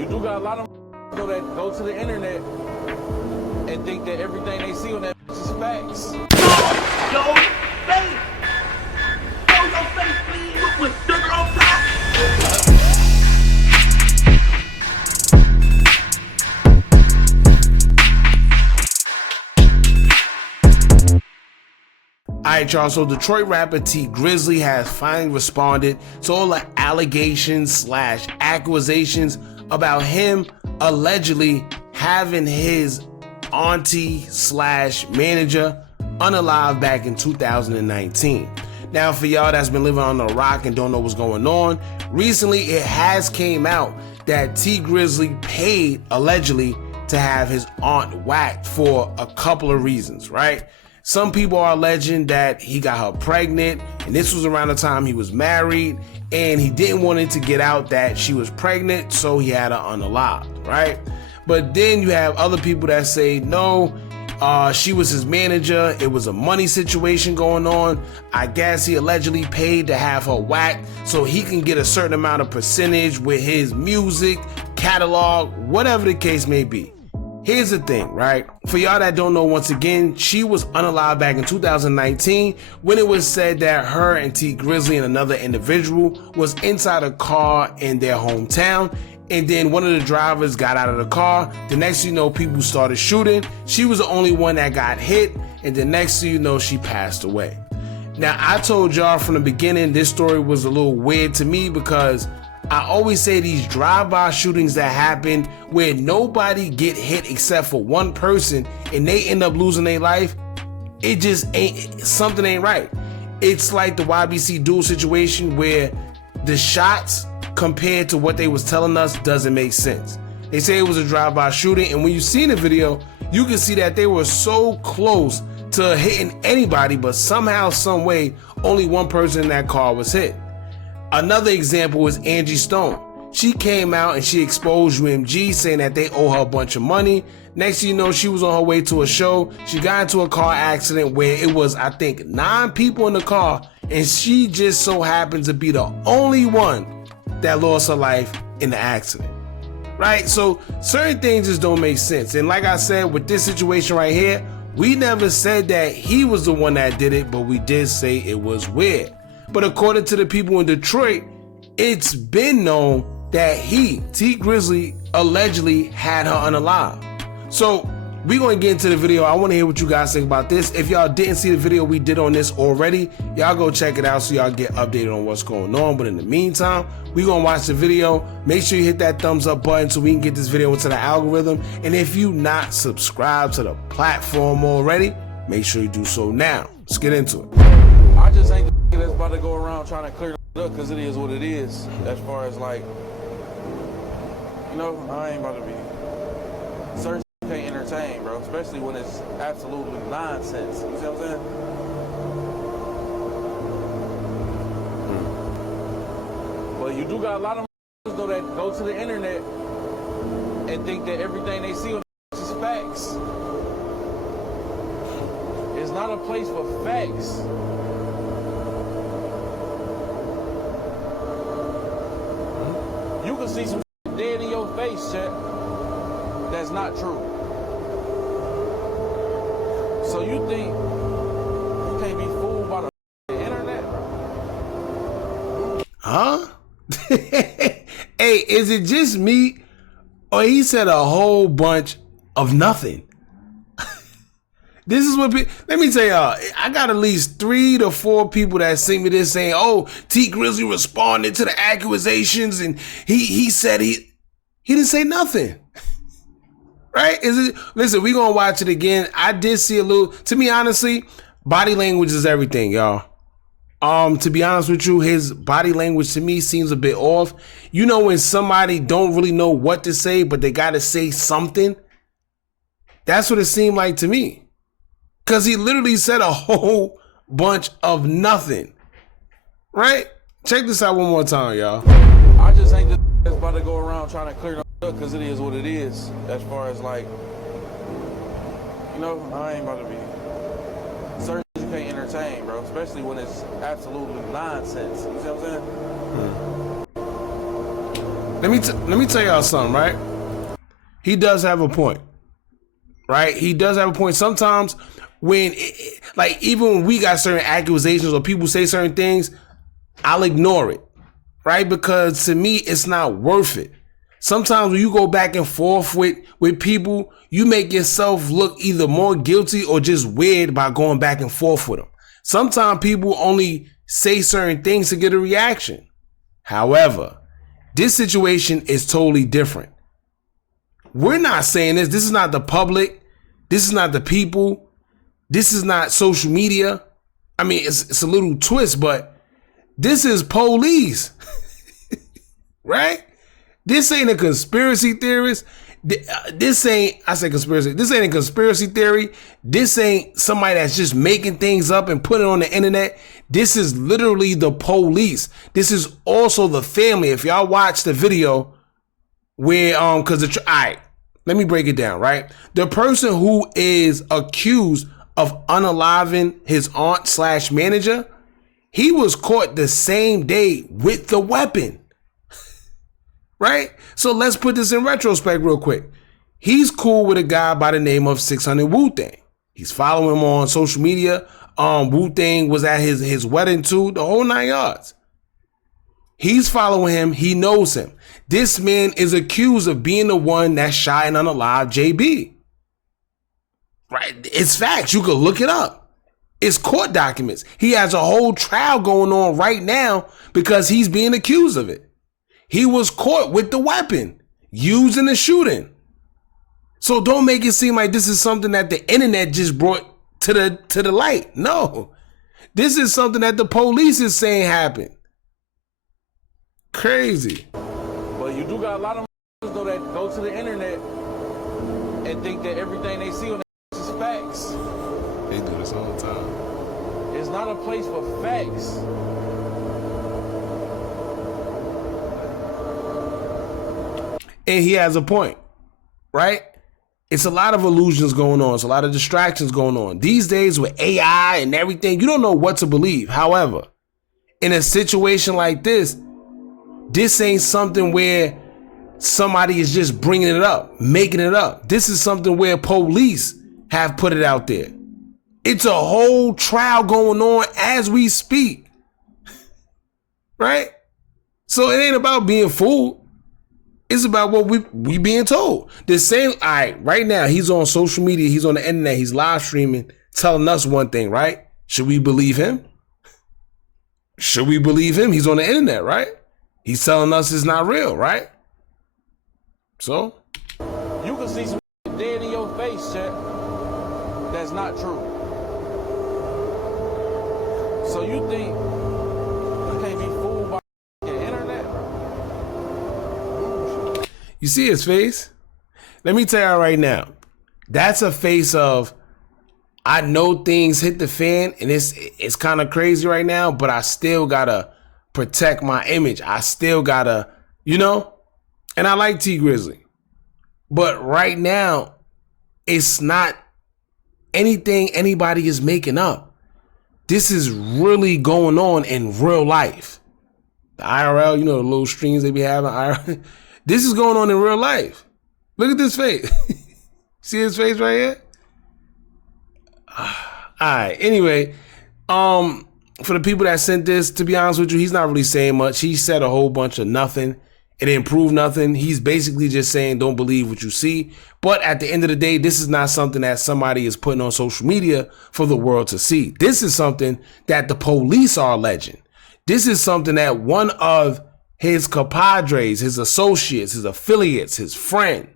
you do got a lot of that go to the internet and think that everything they see on that is facts. Yo, face! Show your face, please, with sugar on top! Alright y'all, so Detroit rapper T Grizzley has finally responded to all the allegations / accusations about him allegedly having his auntie / manager unalive back in 2019. Now for y'all that's been living on the rock and don't know what's going on, recently it has came out that T Grizzley paid allegedly to have his aunt whacked for a couple of reasons, right? Some people are alleging that he got her pregnant, and this was around the time he was married, and he didn't want it to get out that she was pregnant, so he had her unalived, right? But then you have other people that say, no, she was his manager, it was a money situation going on. I guess he allegedly paid to have her whacked so he can get a certain amount of percentage with his music, catalog, whatever the case may be. Here's the thing, right? For y'all that don't know, once again, she was unalived back in 2019 when it was said that her and T Grizzley and another individual was inside a car in their hometown, and then one of the drivers got out of the car. The next thing you know, people started shooting. She was the only one that got hit, and the next thing you know, she passed away. Now, I told y'all from the beginning this story was a little weird to me because I always say these drive-by shootings that happen where nobody get hit except for one person and they end up losing their life, it just ain't, something ain't right. It's like the YBC duel situation where the shots compared to what they was telling us doesn't make sense. They say it was a drive-by shooting, and when you see the video, you can see that they were so close to hitting anybody, but somehow, some way, only one person in that car was hit. Another example is Angie Stone. She came out and she exposed UMG saying that they owe her a bunch of money. Next thing you know, she was on her way to a show. She got into a car accident where it was, I think, 9 people in the car, and she just so happens to be the only one that lost her life in the accident, right? So certain things just don't make sense. And like I said, with this situation right here, we never said that he was the one that did it, but we did say it was weird. But according to the people in Detroit, it's been known that he, T Grizzley, allegedly had her unalive. So we're going to get into the video. I want to hear what you guys think about this. If y'all didn't see the video we did on this already, y'all go check it out so y'all get updated on what's going on. But in the meantime, we're going to watch the video. Make sure you hit that thumbs up button so we can get this video into the algorithm. And if you not subscribed to the platform already, make sure you do so now. Let's get into it. I just ain't the that's about to go around trying to clear it up because it is what it is. As far as like, you know, I ain't about to be certain you can't entertain, bro. Especially when it's absolutely nonsense. You see what I'm saying? Well, you do got a lot of though that go to the internet and think that everything they see on is facts. It's not a place for facts. You can see some dead in your face, chat. That's not true. So you think you can't be fooled by the internet? Huh? Hey, is it just me, or he said a whole bunch of nothing? This is what let me tell y'all, I got at least 3 to 4 people that send me this saying, oh, T Grizzley responded to the accusations and he said he didn't say nothing. Right? Listen, we gonna watch it again. I did see a little, to me honestly, body language is everything, y'all. To be honest with you, his body language to me seems a bit off. You know when somebody don't really know what to say, but they gotta say something? That's what it seemed like to me. Because he literally said a whole bunch of nothing. Right? Check this out one more time, y'all. I just ain't that's about to go around trying to clear it up because it is what it is. As far as like, you know, I ain't about to be certain you can't entertain, bro. Especially when it's absolutely nonsense. You see what I'm saying? let me tell y'all something, right? He does have a point, right? He does have a point. Sometimes when, like, even when we got certain accusations or people say certain things, I'll ignore it, right? Because to me, it's not worth it. Sometimes when you go back and forth with people, you make yourself look either more guilty or just weird by going back and forth with them. Sometimes people only say certain things to get a reaction. However, this situation is totally different. We're not saying this. This is not the public. This is not the people. This is not social media. I mean, it's a little twist, but this is police, right? This ain't a conspiracy theorist. This ain't, I say conspiracy. This ain't a conspiracy theory. This ain't somebody that's just making things up and putting it on the internet. This is literally the police. This is also the family. If y'all watch the video where, all right, let me break it down, right? The person who is accused of unaliving his aunt / manager, he was caught the same day with the weapon. Right? So let's put this in retrospect real quick. He's cool with a guy by the name of 600 Wu-Tang. He's following him on social media. Wu-Tang was at his wedding too, the whole 9 yards. He's following him. He knows him. This man is accused of being the one that shot and unalived JB. Right? It's facts. You can look it up. It's court documents. He has a whole trial going on right now because he's being accused of it. He was caught with the weapon used in the shooting. So don't make it seem like this is something that the internet just brought to the light. No, this is something that the police is saying happened. Crazy. But you do got a lot of though that go to the internet and think that everything they see on the is facts. They do this all the time. It's not a place for facts. And he has a point, right? It's a lot of illusions going on. It's a lot of distractions going on. These days with AI and everything, you don't know what to believe. However, in a situation like this ain't something where somebody is just bringing it up, making it up. This is something where police have put it out there. It's a whole trial going on as we speak, right? So it ain't about being fooled. It's about what we being told. The same, all right, right now, he's on social media, he's on the internet, he's live streaming, telling us one thing, right? Should we believe him? Should we believe him? He's on the internet, right? He's telling us it's not real, right? So? You can see some dead in your face, chat. That's not true. So you think you can't be fooled by the internet? You see his face? Let me tell you right now. That's a face of, I know things hit the fan and it's kind of crazy right now, but I still gotta protect my image. I still gotta, and I like T Grizzly. But right now, it's not anything anybody is making up. This is really going on in real life. The IRL, the little streams they be having, IRL. This is going on in real life. Look at this face. See his face right here? All right. Anyway, for the people that sent this, to be honest with you, he's not really saying much. He said a whole bunch of nothing. It didn't prove nothing. He's basically just saying don't believe what you see. But at the end of the day, this is not something that somebody is putting on social media for the world to see. This is something that the police are alleging. This is something that one of his compadres, his associates, his affiliates, his friend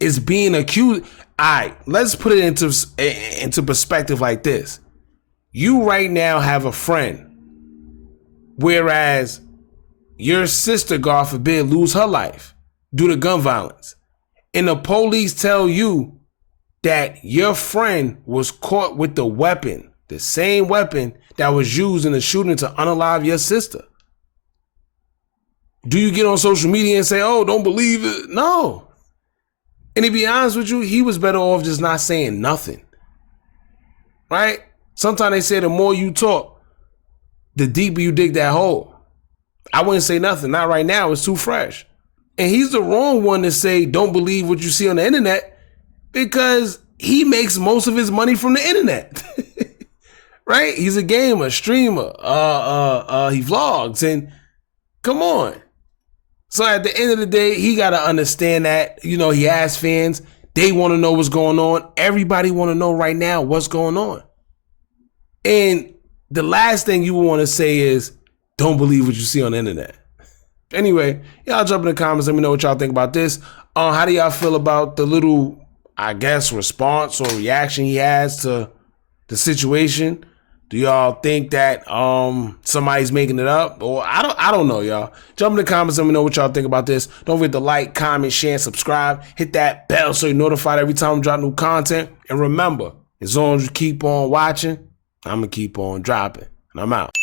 is being accused. All right, let's put it into perspective like this. You right now have a friend, whereas your sister, God forbid, lose her life due to gun violence. And the police tell you that your friend was caught with the weapon, the same weapon that was used in the shooting to unalive your sister. Do you get on social media and say, oh, don't believe it? No. And to be honest with you, he was better off just not saying nothing. Right? Sometimes they say the more you talk, the deeper you dig that hole. I wouldn't say nothing. Not right now. It's too fresh. And he's the wrong one to say, don't believe what you see on the internet, because he makes most of his money from the internet. Right? He's a gamer, streamer, he vlogs, and come on. So at the end of the day, he got to understand that, you know, he has fans. They want to know what's going on. Everybody want to know right now what's going on. And the last thing you want to say is, don't believe what you see on the internet. Anyway, y'all jump in the comments. Let me know what y'all think about this. How do y'all feel about the little, I guess, response or reaction he has to the situation? Do y'all think that somebody's making it up? Or I don't know, y'all. Jump in the comments. Let me know what y'all think about this. Don't forget to like, comment, share, and subscribe. Hit that bell so you're notified every time I drop new content. And remember, as long as you keep on watching, I'm going to keep on dropping. And I'm out.